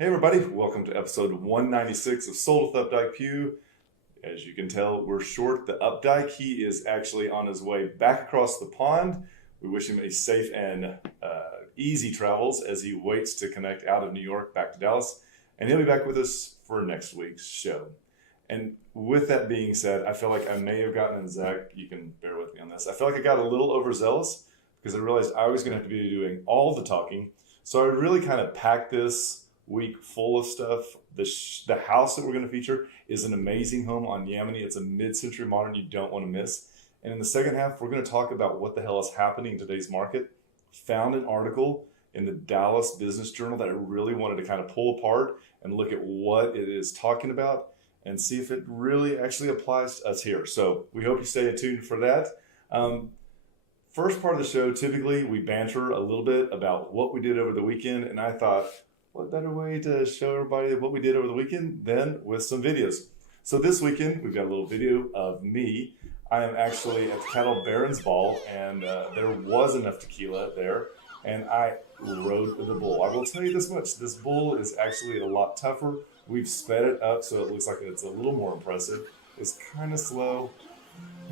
Hey everybody, welcome to episode 196 of Sold with Updike Pew. As you can tell, we're short the Updike. He is actually on his way back across the pond. We wish him a safe and easy travels as he waits to connect out of New York back to Dallas. And he'll be back with us for next week's show. And with that being said, I feel like I may have gotten, and Zach, you can bear with me on this, I feel like I got a little overzealous because I realized I was going to have to be doing all the talking. So I really kind of packed this week full of stuff. The house that we're going to feature is an amazing home on Yamini. It's a mid-century modern you don't want to miss. And in the second half, we're going to talk about what the hell is happening in today's market. Found an article in the Dallas Business Journal that I really wanted to kind of pull apart and look at what it is talking about and see if it really actually applies to us here. So we hope you stay tuned for that. First part of the show, typically we banter a little bit about what we did over the weekend, and I thought, what better way to show everybody what we did over the weekend than with some videos. So this weekend, we've got a little video of me. I am actually at the Cattle Barons Ball, and there was enough tequila there, and I rode the bull. I will tell you this much, this bull is actually a lot tougher. We've sped it up so it looks like it's a little more impressive. It's kind of slow,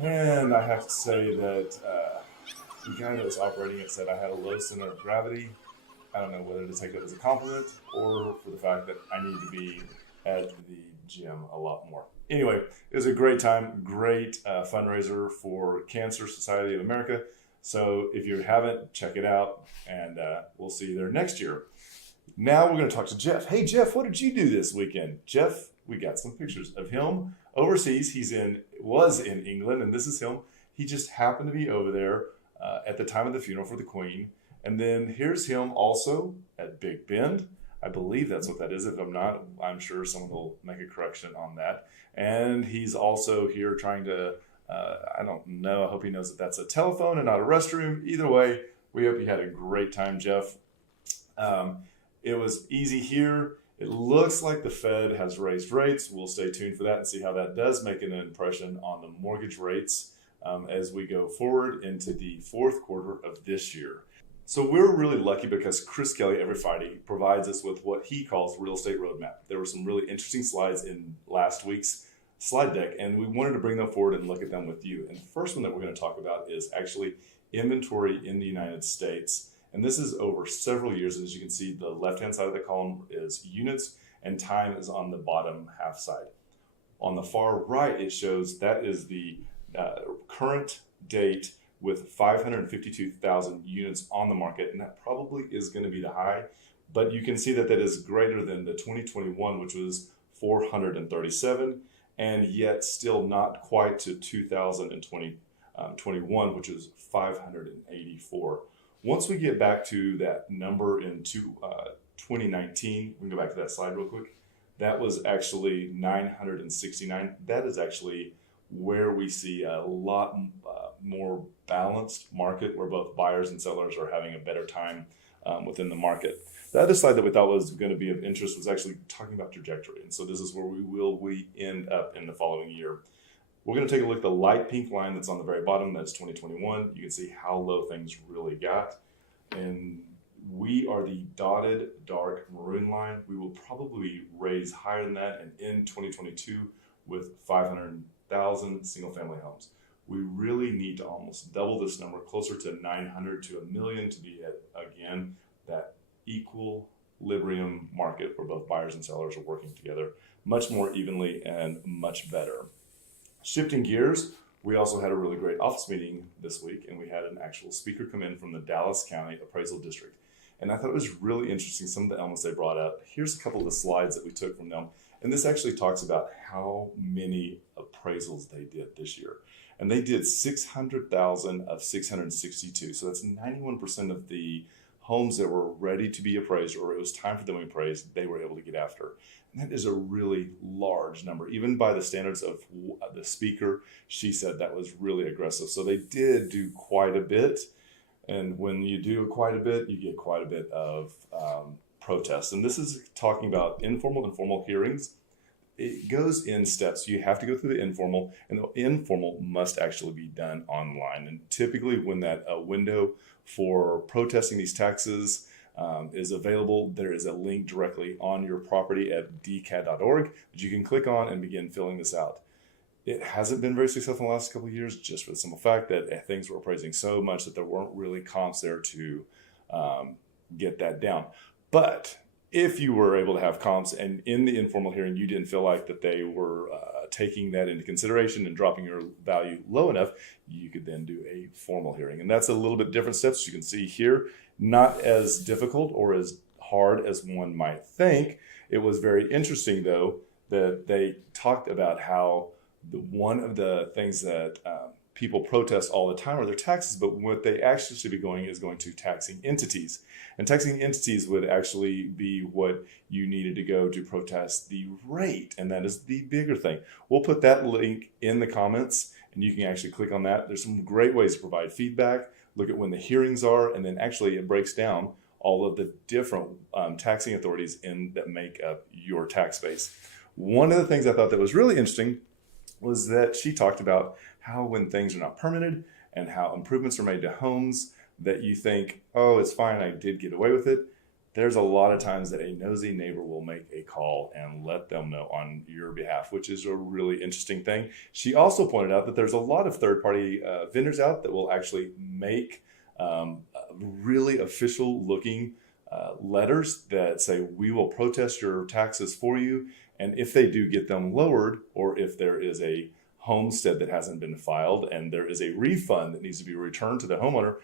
and I have to say that the guy that was operating it said I had a low center of gravity. I don't know whether to take that as a compliment or for the fact that I need to be at the gym a lot more. Anyway, it was a great time, great fundraiser for Cancer Society of America. So if you haven't, check it out, and we'll see you there next year. Now we're going to talk to Jeff. Hey, Jeff, what did you do this weekend? Jeff, we got some pictures of him overseas. Was in England, and this is him. He just happened to be over there at the time of the funeral for the Queen. And then here's him also at Big Bend. I believe that's what that is. If I'm not, I'm sure someone will make a correction on that. And he's also here trying to, I don't know, I hope he knows that that's a telephone and not a restroom. Either way, we hope you had a great time, Jeff. It was easy here. It looks like the Fed has raised rates. We'll stay tuned for that and see how that does make an impression on the mortgage rates as we go forward into the fourth quarter of this year. So we're really lucky because Chris Kelly every Friday provides us with what he calls Real Estate Roadmap. There were some really interesting slides in last week's slide deck, and we wanted to bring them forward and look at them with you. And the first one that we're going to talk about is actually inventory in the United States. And this is over several years. And as you can see, the left-hand side of the column is units, and time is on the bottom half side. On the far right, it shows that is the current date with 552,000 units on the market, and that probably is going to be the high, but you can see that that is greater than the 2021, which was 437, and yet still not quite to 2021, which is 584. Once we get back to that number in 2019, we can go back to that slide real quick. That was actually 969. That is actually where we see a lot more balanced market where both buyers and sellers are having a better time within the market. The other slide that we thought was going to be of interest was actually talking about trajectory. And so this is where we end up in the following year. We're going to take a look at the light pink line that's on the very bottom. That's 2021. You can see how low things really got. And we are the dotted dark maroon line. We will probably raise higher than that and end 2022 with 500,000 single family homes. We really need to almost double this number, closer to 900 to 1 million, to be at, again, that equilibrium market where both buyers and sellers are working together much more evenly and much better. Shifting gears, we also had a really great office meeting this week, and we had an actual speaker come in from the Dallas County Appraisal District. And I thought it was really interesting, some of the elements they brought up. Here's a couple of the slides that we took from them. And this actually talks about how many appraisals they did this year. And they did 600,000 of 662. So that's 91% of the homes that were ready to be appraised, or it was time for them to be appraised, they were able to get after. And that is a really large number. Even by the standards of the speaker, she said that was really aggressive. So they did do quite a bit. And when you do quite a bit, you get quite a bit of protests. And this is talking about informal and formal hearings. It goes in steps. You have to go through the informal, and the informal must actually be done online. And typically when that window for protesting these taxes is available. There is a link directly on your property at dcad.org that you can click on and begin filling this out. It hasn't been very successful in the last couple of years, just for the simple fact that things were appraising so much that there weren't really comps there to get that down. But if you were able to have comps and in the informal hearing you didn't feel like that they were taking that into consideration and dropping your value low enough, you could then do a formal hearing. And that's a little bit different steps you can see here. Not as difficult or as hard as one might think. It was very interesting, though, that they talked about how one of the things that people protest all the time are their taxes, but what they actually should be going is going to taxing entities. And taxing entities would actually be what you needed to go to protest the rate, and that is the bigger thing. We'll put that link in the comments, and you can actually click on that. There's some great ways to provide feedback, look at when the hearings are, and then actually it breaks down all of the different taxing authorities that make up your tax base. One of the things I thought that was really interesting was that she talked about how when things are not permitted and how improvements are made to homes that you think, oh, it's fine, I did get away with it. There's a lot of times that a nosy neighbor will make a call and let them know on your behalf, which is a really interesting thing. She also pointed out that there's a lot of third-party vendors out that will actually make really official looking letters that say, we will protest your taxes for you. And if they do get them lowered, or if there is a homestead that hasn't been filed and there is a refund that needs to be returned to the homeowner,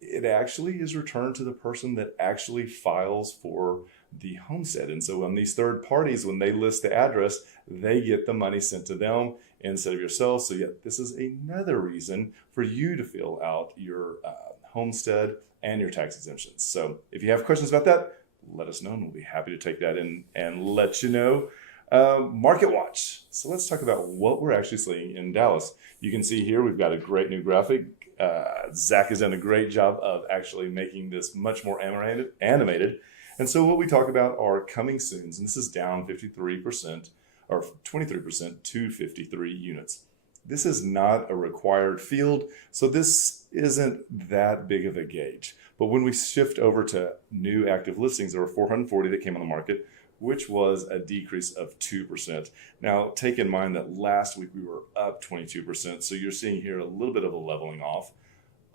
it actually is returned to the person that actually files for the homestead. And so when these third parties, when they list the address, they get the money sent to them instead of yourself. So yeah, this is another reason for you to fill out your homestead and your tax exemptions. So if you have questions about that, let us know and we'll be happy to take that in and let you know. Market Watch. So let's talk about what we're actually seeing in Dallas. You can see here we've got a great new graphic. Zach has done a great job of actually making this much more animated. And so what we talk about are coming soons, and this is down 53% or 23% to 53 units. This is not a required field, so this isn't that big of a gauge. But when we shift over to new active listings, there were 440 that came on the market, which was a decrease of 2%. Now, take in mind that last week we were up 22%, so you're seeing here a little bit of a leveling off.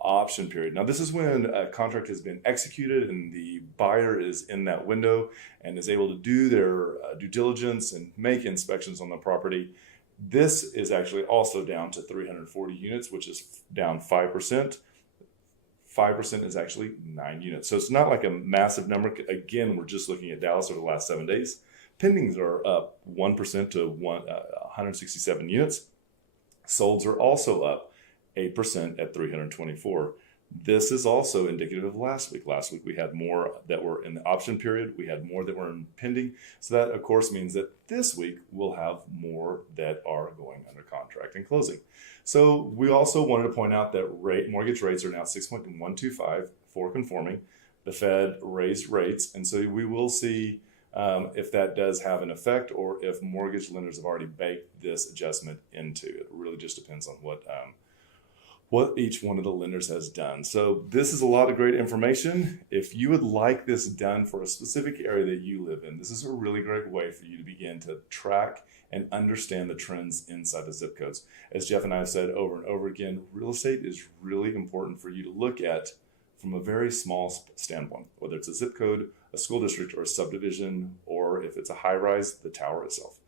Option period. Now, this is when a contract has been executed and the buyer is in that window and is able to do their due diligence and make inspections on the property. This is actually also down to 340 units, which is down 5%. 5% is actually 9 units. So it's not like a massive number. Again, we're just looking at Dallas over the last 7 days. Pendings are up 1% to 167 units. Solds are also up 8% at 324. This is also indicative of last week. Last week we had more that were in the option period. We had more that were in pending. So that, of course, means that this week we'll have more that are going under contract and closing. So we also wanted to point out that mortgage rates are now 6.125 for conforming. The Fed raised rates, and so we will see if that does have an effect or if mortgage lenders have already baked this adjustment into it. It really just depends on what each one of the lenders has done. So this is a lot of great information. If you would like this done for a specific area that you live in, this is a really great way for you to begin to track and understand the trends inside the zip codes. As Jeff and I have said over and over again, real estate is really important for you to look at from a very small standpoint, whether it's a zip code, a school district, or a subdivision, or if it's a high rise, the tower itself.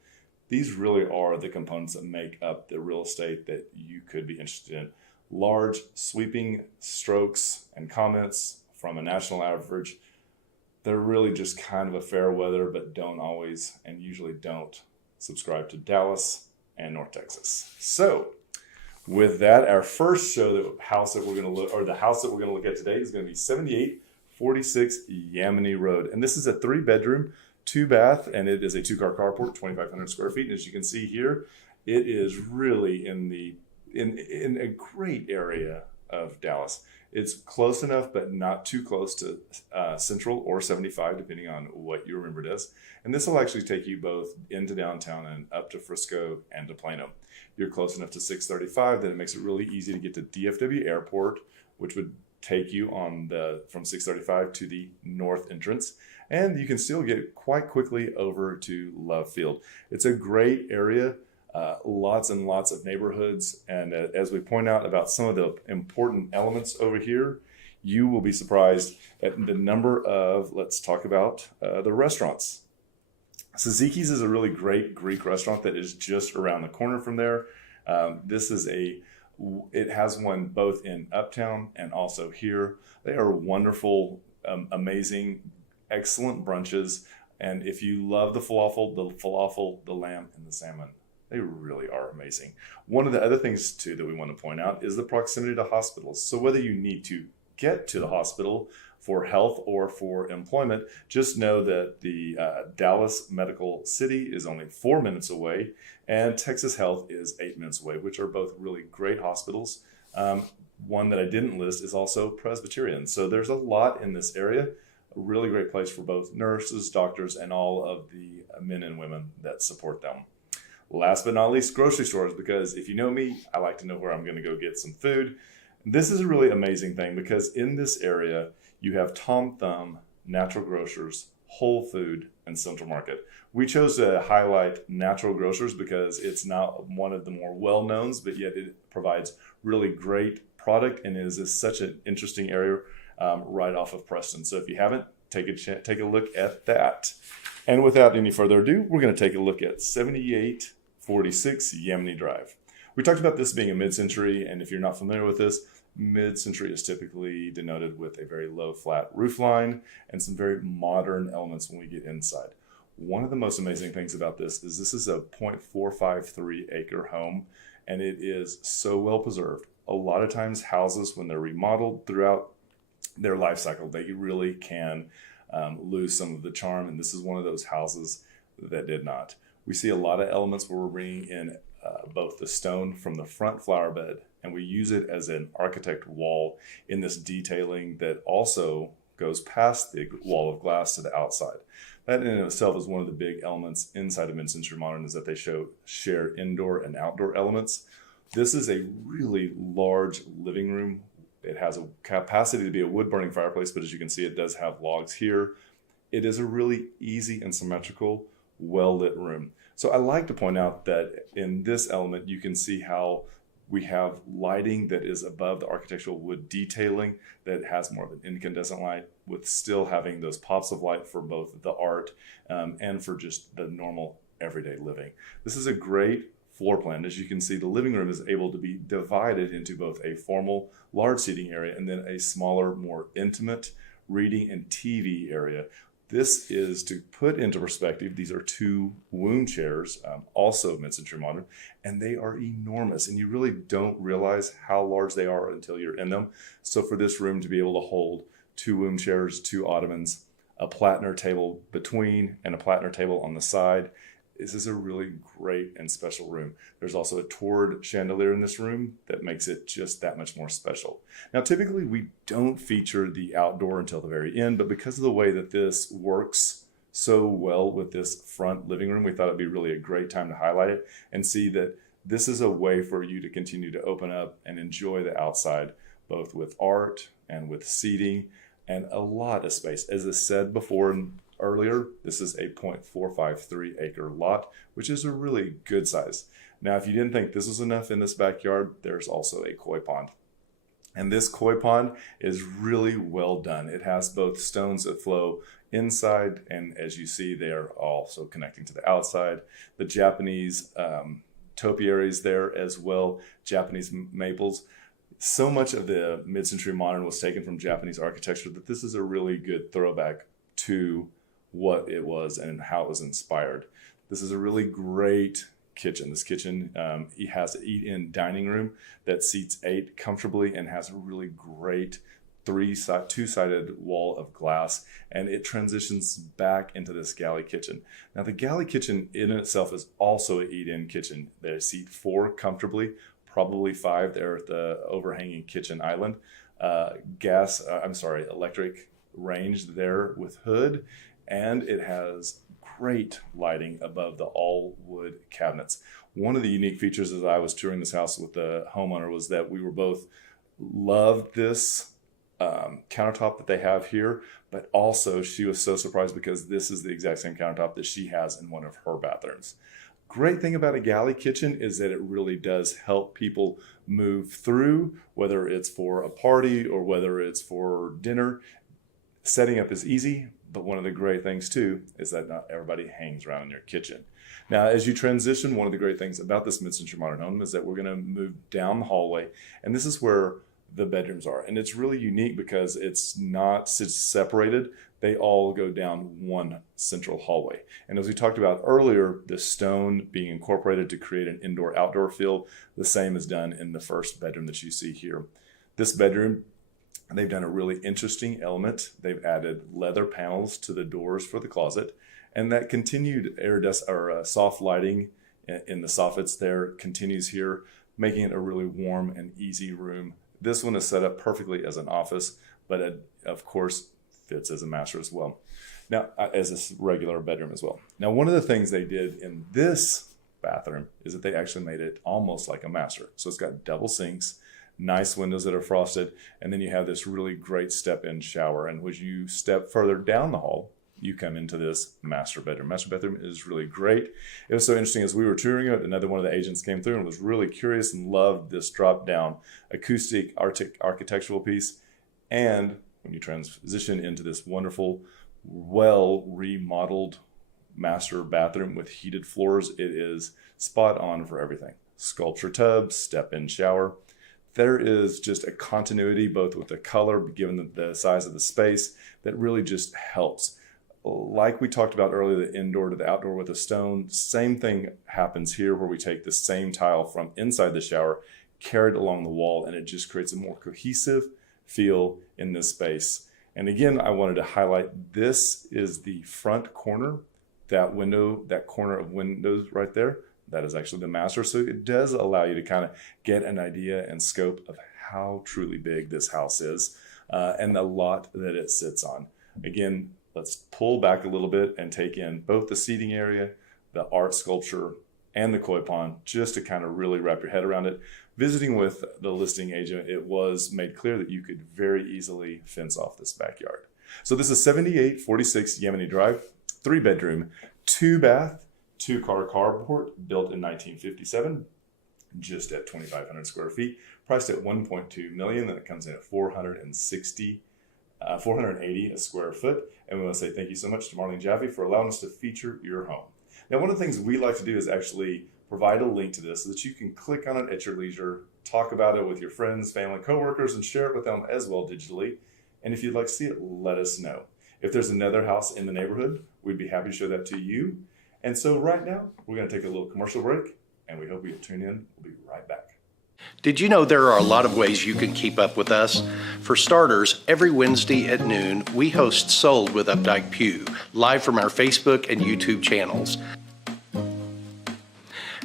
These really are the components that make up the real estate that you could be interested in. Large sweeping strokes and comments from a national average, they're really just kind of a fair weather, but don't always and usually don't subscribe to Dallas and North Texas. So with that, our first the house that we're going to look at today is going to be 7846 Yamini Road. And this is a 3-bedroom, 2-bath, and it is a 2-car carport, 2,500 square feet. And as you can see here, it is really in a great area of Dallas. It's close enough, but not too close to Central or 75, depending on what you remember it as. And this will actually take you both into downtown and up to Frisco and to Plano. You're close enough to 635 that it makes it really easy to get to DFW Airport, which would take you from 635 to the north entrance, and you can still get quite quickly over to Love Field. It's a great area, lots and lots of neighborhoods, and as we point out about some of the important elements over here, you will be surprised at the number of, let's talk about the restaurants. Tzatzikis is a really great Greek restaurant that is just around the corner from there. It has one both in Uptown and also here. They are wonderful, amazing, excellent brunches. And if you love the falafel, the lamb, and the salmon, they really are amazing. One of the other things too that we want to point out is the proximity to hospitals. So whether you need to get to the hospital for health or for employment, just know that the Dallas Medical City is only 4 minutes away, and Texas Health is 8 minutes away, which are both really great hospitals. One that I didn't list is also Presbyterian. So there's a lot in this area, a really great place for both nurses, doctors, and all of the men and women that support them. Last but not least, grocery stores, because if you know me, I like to know where I'm going to go get some food. This is a really amazing thing because in this area, you have Tom Thumb, Natural Grocers, Whole Food, and Central Market. We chose to highlight Natural Grocers because it's not one of the more well-knowns, but yet it provides really great product and is such an interesting area right off of Preston. So if you haven't, take a look at that. And without any further ado, we're going to take a look at 7846 Yamini Drive. We talked about this being a mid-century, and if you're not familiar with this, mid-century is typically denoted with a very low flat roof line and some very modern elements when we get inside. One of the most amazing things about this is a 0.453 acre home, and it is so well preserved. A lot of times houses, when they're remodeled throughout their life cycle, they really can lose some of the charm, and this is one of those houses that did not. We see a lot of elements where we're bringing in both the stone from the front flower bed, and we use it as an architect wall in this detailing that also goes past the wall of glass to the outside. That in and of itself is one of the big elements inside of mid-century modern, is that they share indoor and outdoor elements. This is a really large living room. It has a capacity to be a wood-burning fireplace, but as you can see, it does have logs here. It is a really easy and symmetrical, well-lit room. So I like to point out that in this element, you can see how we have lighting that is above the architectural wood detailing that has more of an incandescent light, with still having those pops of light for both the art and for just the normal everyday living. This is a great floor plan. As you can see, the living room is able to be divided into both a formal large seating area and then a smaller, more intimate reading and TV area. This is to put into perspective. These are 2 wound chairs, also mid-century modern, and they are enormous, and you really don't realize how large they are until you're in them. So for this room to be able to hold 2 wound chairs, 2 ottomans, a platener table between, and a platener table on the side, this is a really great and special room. There's also a toward chandelier in this room that makes it just that much more special. Now, typically we don't feature the outdoor until the very end, but because of the way that this works so well with this front living room, we thought it'd be really a great time to highlight it and see that this is a way for you to continue to open up and enjoy the outside, both with art and with seating and a lot of space. As I said before earlier, this is a 0.453 acre lot, which is a really good size. Now, if you didn't think this was enough in this backyard, there's also a koi pond. And this koi pond is really well done. It has both stones that flow inside, and as you see, they are also connecting to the outside. The Japanese topiaries there as well, Japanese maples. So much of the mid-century modern was taken from Japanese architecture that this is a really good throwback to what it was and how it was inspired. This is a really great kitchen. This kitchen it has an eat-in dining room that seats 8 comfortably and has a really great two-sided wall of glass, and it transitions back into this galley kitchen. Now, the galley kitchen in itself is also an eat-in kitchen. They seat 4 comfortably, probably 5 there at the overhanging kitchen island. Electric range there with hood, and it has great lighting above the all wood cabinets. One of the unique features as I was touring this house with the homeowner was that we were both loved this countertop that they have here, but also she was so surprised because this is the exact same countertop that she has in one of her bathrooms. Great thing about a galley kitchen is that it really does help people move through, whether it's for a party or whether it's for dinner. Setting up is easy, but one of the great things too is that not everybody hangs around in their kitchen. Now, as you transition, one of the great things about this mid-century modern home is that we're going to move down the hallway, and this is where the bedrooms are. And it's really unique because it's not separated. They all go down one central hallway. And as we talked about earlier, the stone being incorporated to create an indoor-outdoor feel, the same is done in the first bedroom that you see here. This bedroom, they've done a really interesting element. They've added leather panels to the doors for the closet, and that continued soft lighting in the soffits there continues here, making it a really warm and easy room. This one is set up perfectly as an office, but it, of course, fits as a master as well. Now, as a regular bedroom as well. Now, one of the things they did in this bathroom is that they actually made it almost like a master. So it's got double sinks, nice windows that are frosted, and then you have this really great step-in shower. And as you step further down the hall, you come into this master bedroom. Master bedroom is really great. It was so interesting as we were touring it, another one of the agents came through and was really curious and loved this drop-down acoustic architectural piece. And when you transition into this wonderful, well remodeled master bathroom with heated floors, it is spot on for everything. Sculpture tub, step-in shower. There is just a continuity both with the color, given the size of the space, that really just helps. Like we talked about earlier, the indoor to the outdoor with a stone, same thing happens here where we take the same tile from inside the shower, carry it along the wall, and it just creates a more cohesive feel in this space. And again, I wanted to highlight, this is the front corner, that window, that corner of windows right there, that is actually the master. So it does allow you to kind of get an idea and scope of how truly big this house is and the lot that it sits on. Again, let's pull back a little bit and take in both the seating area, the art sculpture, and the koi pond, just to kind of really wrap your head around it. Visiting with the listing agent, it was made clear that you could very easily fence off this backyard. So this is 7846 Yamini Drive, 3-bedroom, 2-bath, 2-car carport, built in 1957, just at 2,500 square feet, priced at $1.2 million. Then it comes in at $480 a square foot. And we want to say thank you so much to Marlene Jaffe for allowing us to feature your home. Now, one of the things we like to do is actually provide a link to this so that you can click on it at your leisure, talk about it with your friends, family, coworkers, and share it with them as well digitally. And if you'd like to see it, let us know. If there's another house in the neighborhood, we'd be happy to show that to you. And so right now, we're going to take a little commercial break, and we hope you'll tune in. We'll be right back. Did you know there are a lot of ways you can keep up with us? For starters, every Wednesday at noon, we host Sold with Updike Pew, live from our Facebook and YouTube channels.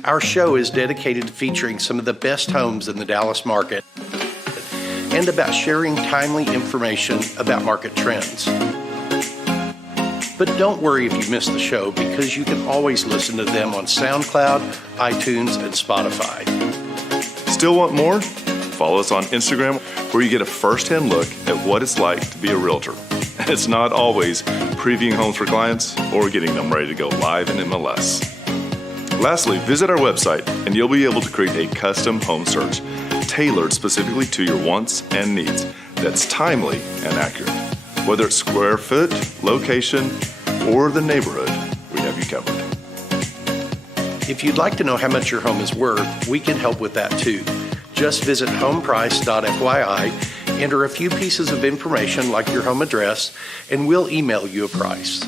Our show is dedicated to featuring some of the best homes in the Dallas market and about sharing timely information about market trends. But don't worry if you miss the show, because you can always listen to them on SoundCloud, iTunes, and Spotify. Still want more? Follow us on Instagram, where you get a first-hand look at what it's like to be a realtor. It's not always previewing homes for clients or getting them ready to go live in MLS. Lastly, visit our website and you'll be able to create a custom home search tailored specifically to your wants and needs that's timely and accurate. Whether it's square foot, location, or the neighborhood, we have you covered. If you'd like to know how much your home is worth, we can help with that too. Just visit homeprice.fyi, enter a few pieces of information like your home address, and we'll email you a price.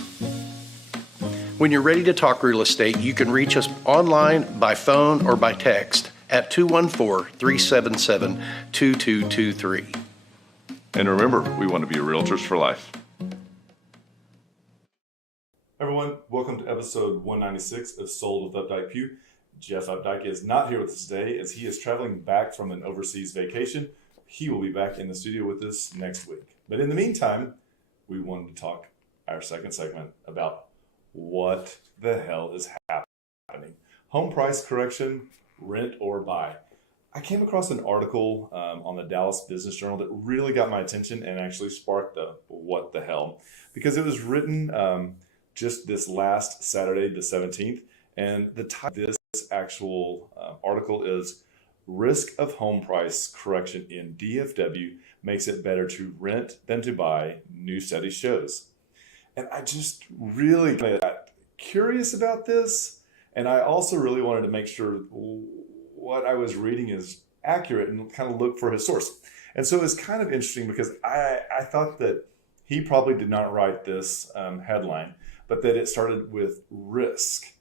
When you're ready to talk real estate, you can reach us online, by phone, or by text at 214-377-2223. And remember, we want to be realtors for life. Everyone, welcome to episode 196 of Sold with Updike Pew. Jeff Updike is not here with us today as he is traveling back from an overseas vacation. He will be back in the studio with us next week. But in the meantime, we wanted to talk our second segment about what the hell is happening. Home price correction, rent or buy. I came across an article on the Dallas Business Journal that really got my attention and actually sparked the what the hell, because it was written just this last Saturday, the 17th, and the title of this actual article is "Risk of Home Price Correction in DFW Makes It Better to Rent Than to Buy," new study shows. And I just really got curious about this, and I also really wanted to make sure what I was reading is accurate and kind of look for his source. And so it's kind of interesting because I thought that he probably did not write this headline, but that it started with risk.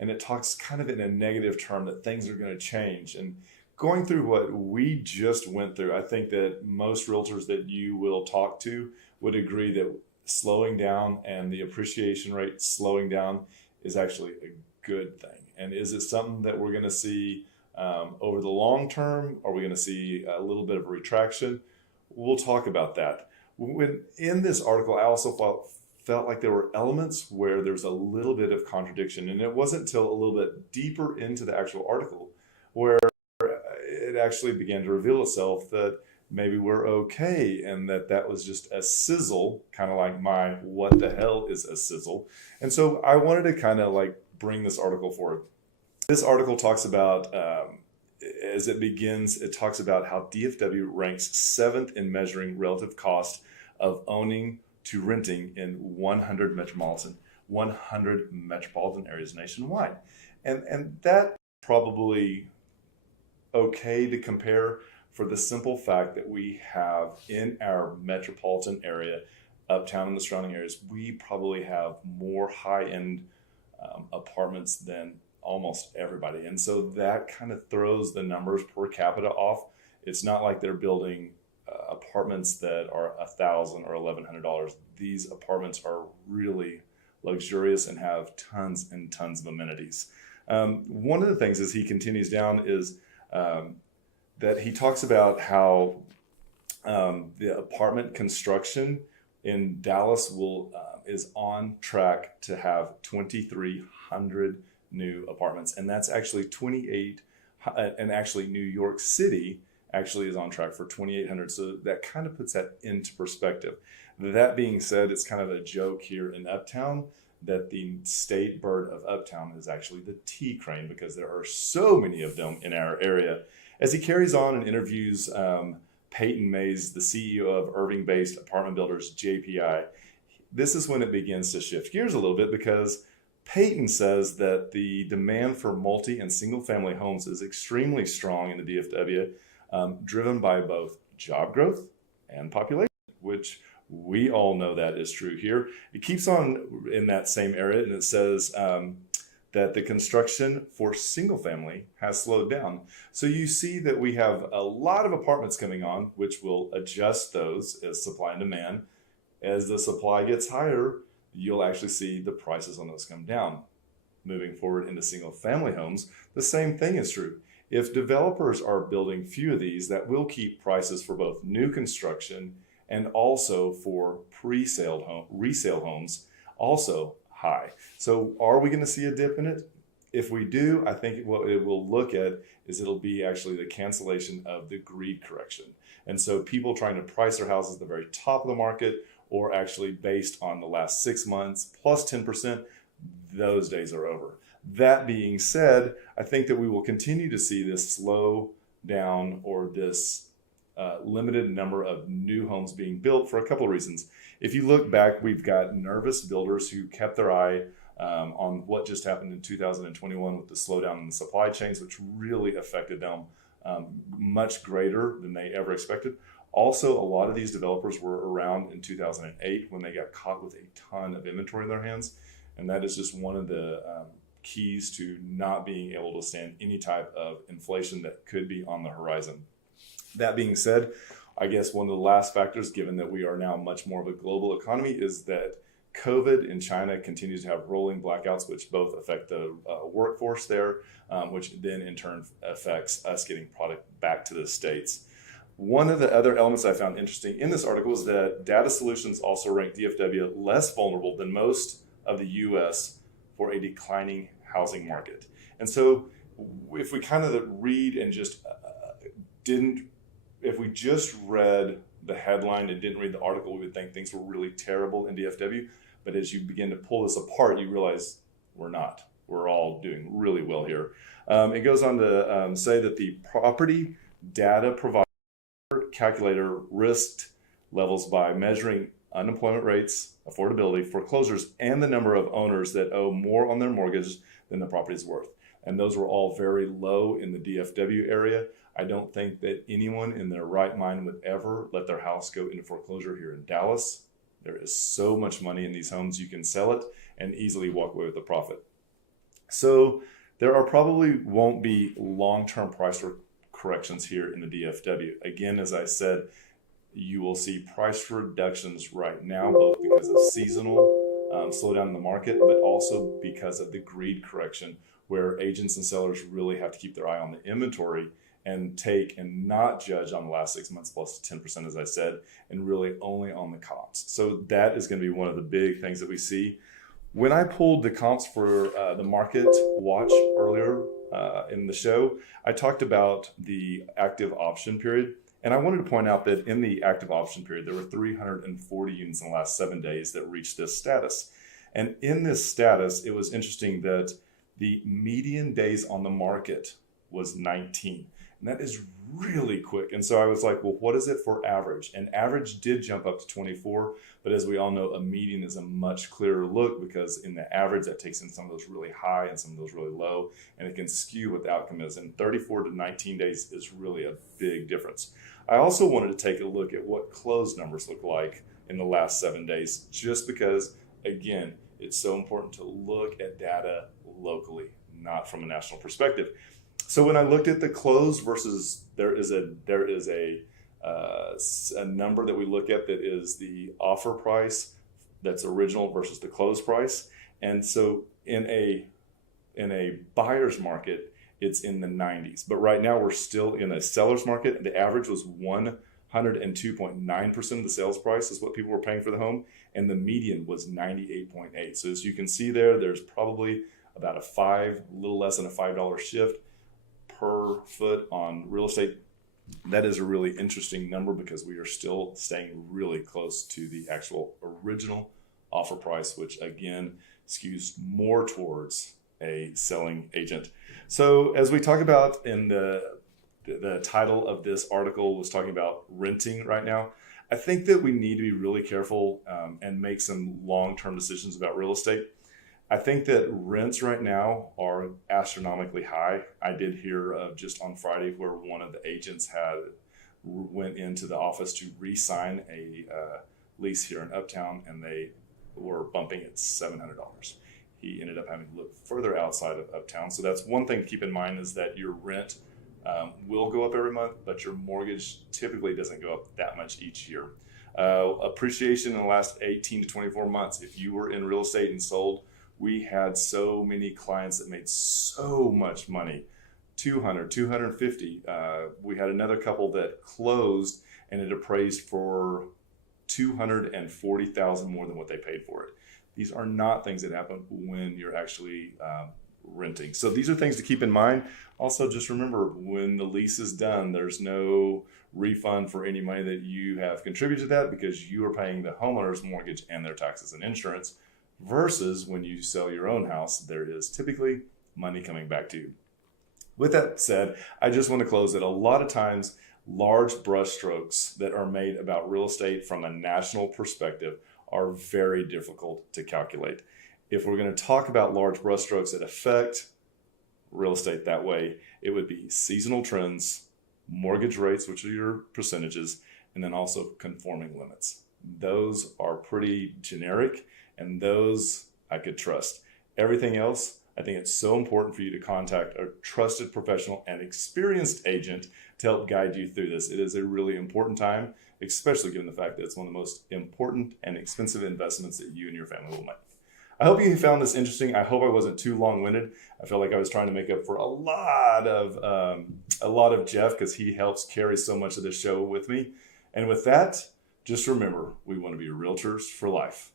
And it talks kind of in a negative term that things are going to change. And going through what we just went through, I think that most realtors that you will talk to would agree that slowing down and the appreciation rate slowing down is actually a good thing. And is it something that we're going to see over the long term? Are we going to see a little bit of a retraction? We'll talk about that. In this article, I also felt like there were elements where there's a little bit of contradiction. And it wasn't until a little bit deeper into the actual article where it actually began to reveal itself that maybe we're okay, and that was just a sizzle, kind of like my what the hell is a sizzle. And so I wanted to kind of like bring this article forward. This article talks about, as it begins, it talks about how DFW ranks 7th in measuring relative cost of owning to renting in 100 metropolitan areas nationwide. And that probably okay to compare for the simple fact that we have in our metropolitan area, uptown and the surrounding areas, we probably have more high-end apartments than almost everybody. And so that kind of throws the numbers per capita off. It's not like they're building apartments that are $1,000 or $1,100. These apartments are really luxurious and have tons and tons of amenities. One of the things as he continues down is that he talks about how the apartment construction in Dallas is on track to have 2,300 new apartments, and that's actually 28. And actually, New York City actually is on track for 2,800. So that kind of puts that into perspective. That being said, it's kind of a joke here in Uptown that the state bird of Uptown is actually the tea crane, because there are so many of them in our area. As he carries on and interviews Peyton Mays, the CEO of Irving-based apartment builders JPI, this is when it begins to shift gears a little bit, because Peyton says that the demand for multi and single family homes is extremely strong in the DFW, driven by both job growth and population, which we all know that is true here. It keeps on in that same area, and it says that the construction for single family has slowed down. So you see that we have a lot of apartments coming on, which will adjust those as supply and demand. As the supply gets higher, you'll actually see the prices on those come down. Moving forward into single family homes, the same thing is true. If developers are building few of these, that will keep prices for both new construction and also for resale homes also high. So are we going to see a dip in it? If we do, I think what it will look at is it'll be actually the cancellation of the greed correction. And so people trying to price their houses at the very top of the market, or actually based on the last 6 months plus 10%, those days are over. That being said, I think that we will continue to see this slow down, or this limited number of new homes being built, for a couple of reasons. If you look back, we've got nervous builders who kept their eye on what just happened in 2021 with the slowdown in the supply chains, which really affected them much greater than they ever expected. Also, a lot of these developers were around in 2008 when they got caught with a ton of inventory in their hands. And that is just one of the keys to not being able to stand any type of inflation that could be on the horizon. That being said, I guess one of the last factors, given that we are now much more of a global economy, is that COVID in China continues to have rolling blackouts, which both affect the workforce there, which then in turn affects us getting product back to the States. One of the other elements I found interesting in this article is that Data Solutions also ranked DFW less vulnerable than most of the U.S. for a declining housing market. And so if we kind of read and just if we just read the headline and didn't read the article, we would think things were really terrible in DFW. But as you begin to pull this apart, you realize we're not. We're all doing really well here. It goes on to say that the property data provider calculator risked levels by measuring unemployment rates, affordability, foreclosures, and the number of owners that owe more on their mortgage than the property is worth. And those were all very low in the DFW area. I don't think that anyone in their right mind would ever let their house go into foreclosure here in Dallas. There is so much money in these homes, you can sell it and easily walk away with a profit. So there are probably won't be long-term price corrections here in the DFW. Again, as I said, you will see price reductions right now, both because of seasonal slowdown in the market, but also because of the greed correction, where agents and sellers really have to keep their eye on the inventory and take and not judge on the last 6 months plus 10%, as I said, and really only on the comps. So that is going to be one of the big things that we see. When I pulled the comps for the market watch earlier in the show, I talked about the active option period. And I wanted to point out that in the active option period, there were 340 units in the last 7 days that reached this status. And in this status, it was interesting that the median days on the market was 19. And that is really quick. And so I was like, well, what is it for average? And average did jump up to 24. But as we all know, a median is a much clearer look, because in the average, that takes in some of those really high and some of those really low, and it can skew what the outcome is. And 34 to 19 days is really a big difference. I also wanted to take a look at what closed numbers look like in the last 7 days, just because, again, it's so important to look at data locally, not from a national perspective. So when I looked at the close versus, there is a number that we look at that is the offer price that's original versus the close price. And so in a buyer's market, it's in the 90s. But right now we're still in a seller's market. The average was 102.9% of the sales price is what people were paying for the home. And the median was 98.8. So as you can see there's probably about a little less than a $5 shift per foot on real estate. That is a really interesting number, because we are still staying really close to the actual original offer price, which again skews more towards a selling agent. So as we talk about in the title of this article was talking about renting right now, I think that we need to be really careful and make some long-term decisions about real estate. I think that rents right now are astronomically high. I did hear of just on Friday where one of the agents went into the office to re-sign a lease here in Uptown, and they were bumping it $700. He ended up having to look further outside of Uptown. So that's one thing to keep in mind, is that your rent will go up every month, but your mortgage typically doesn't go up that much each year. Appreciation in the last 18 to 24 months. If you were in real estate and sold, we had so many clients that made so much money, 200, 250. We had another couple that closed and it appraised for $240,000 more than what they paid for it. These are not things that happen when you're actually renting. So these are things to keep in mind. Also, just remember, when the lease is done, there's no refund for any money that you have contributed to that, because you are paying the homeowner's mortgage and their taxes and insurance, versus when you sell your own house, there is typically money coming back to you. With that said, I just want to close that a lot of times large brushstrokes that are made about real estate from a national perspective are very difficult to calculate. If we're going to talk about large brushstrokes that affect real estate that way, it would be seasonal trends, mortgage rates, which are your percentages, and then also conforming limits. Those are pretty generic, and those I could trust. Everything else, I think it's so important for you to contact a trusted professional and experienced agent to help guide you through this. It is a really important time, especially given the fact that it's one of the most important and expensive investments that you and your family will make. I hope you found this interesting. I hope I wasn't too long-winded. I felt like I was trying to make up for a lot of Jeff, because he helps carry so much of this show with me. And with that, just remember, we want to be realtors for life.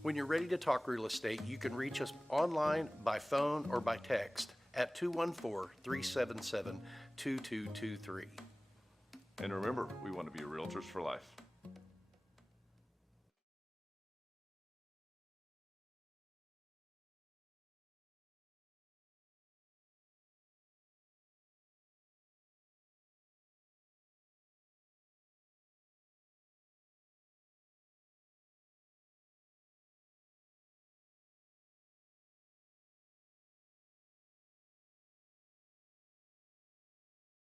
When you're ready to talk real estate, you can reach us online, by phone, or by text at 214-377-2682. 2223. And remember, we want to be realtors for life.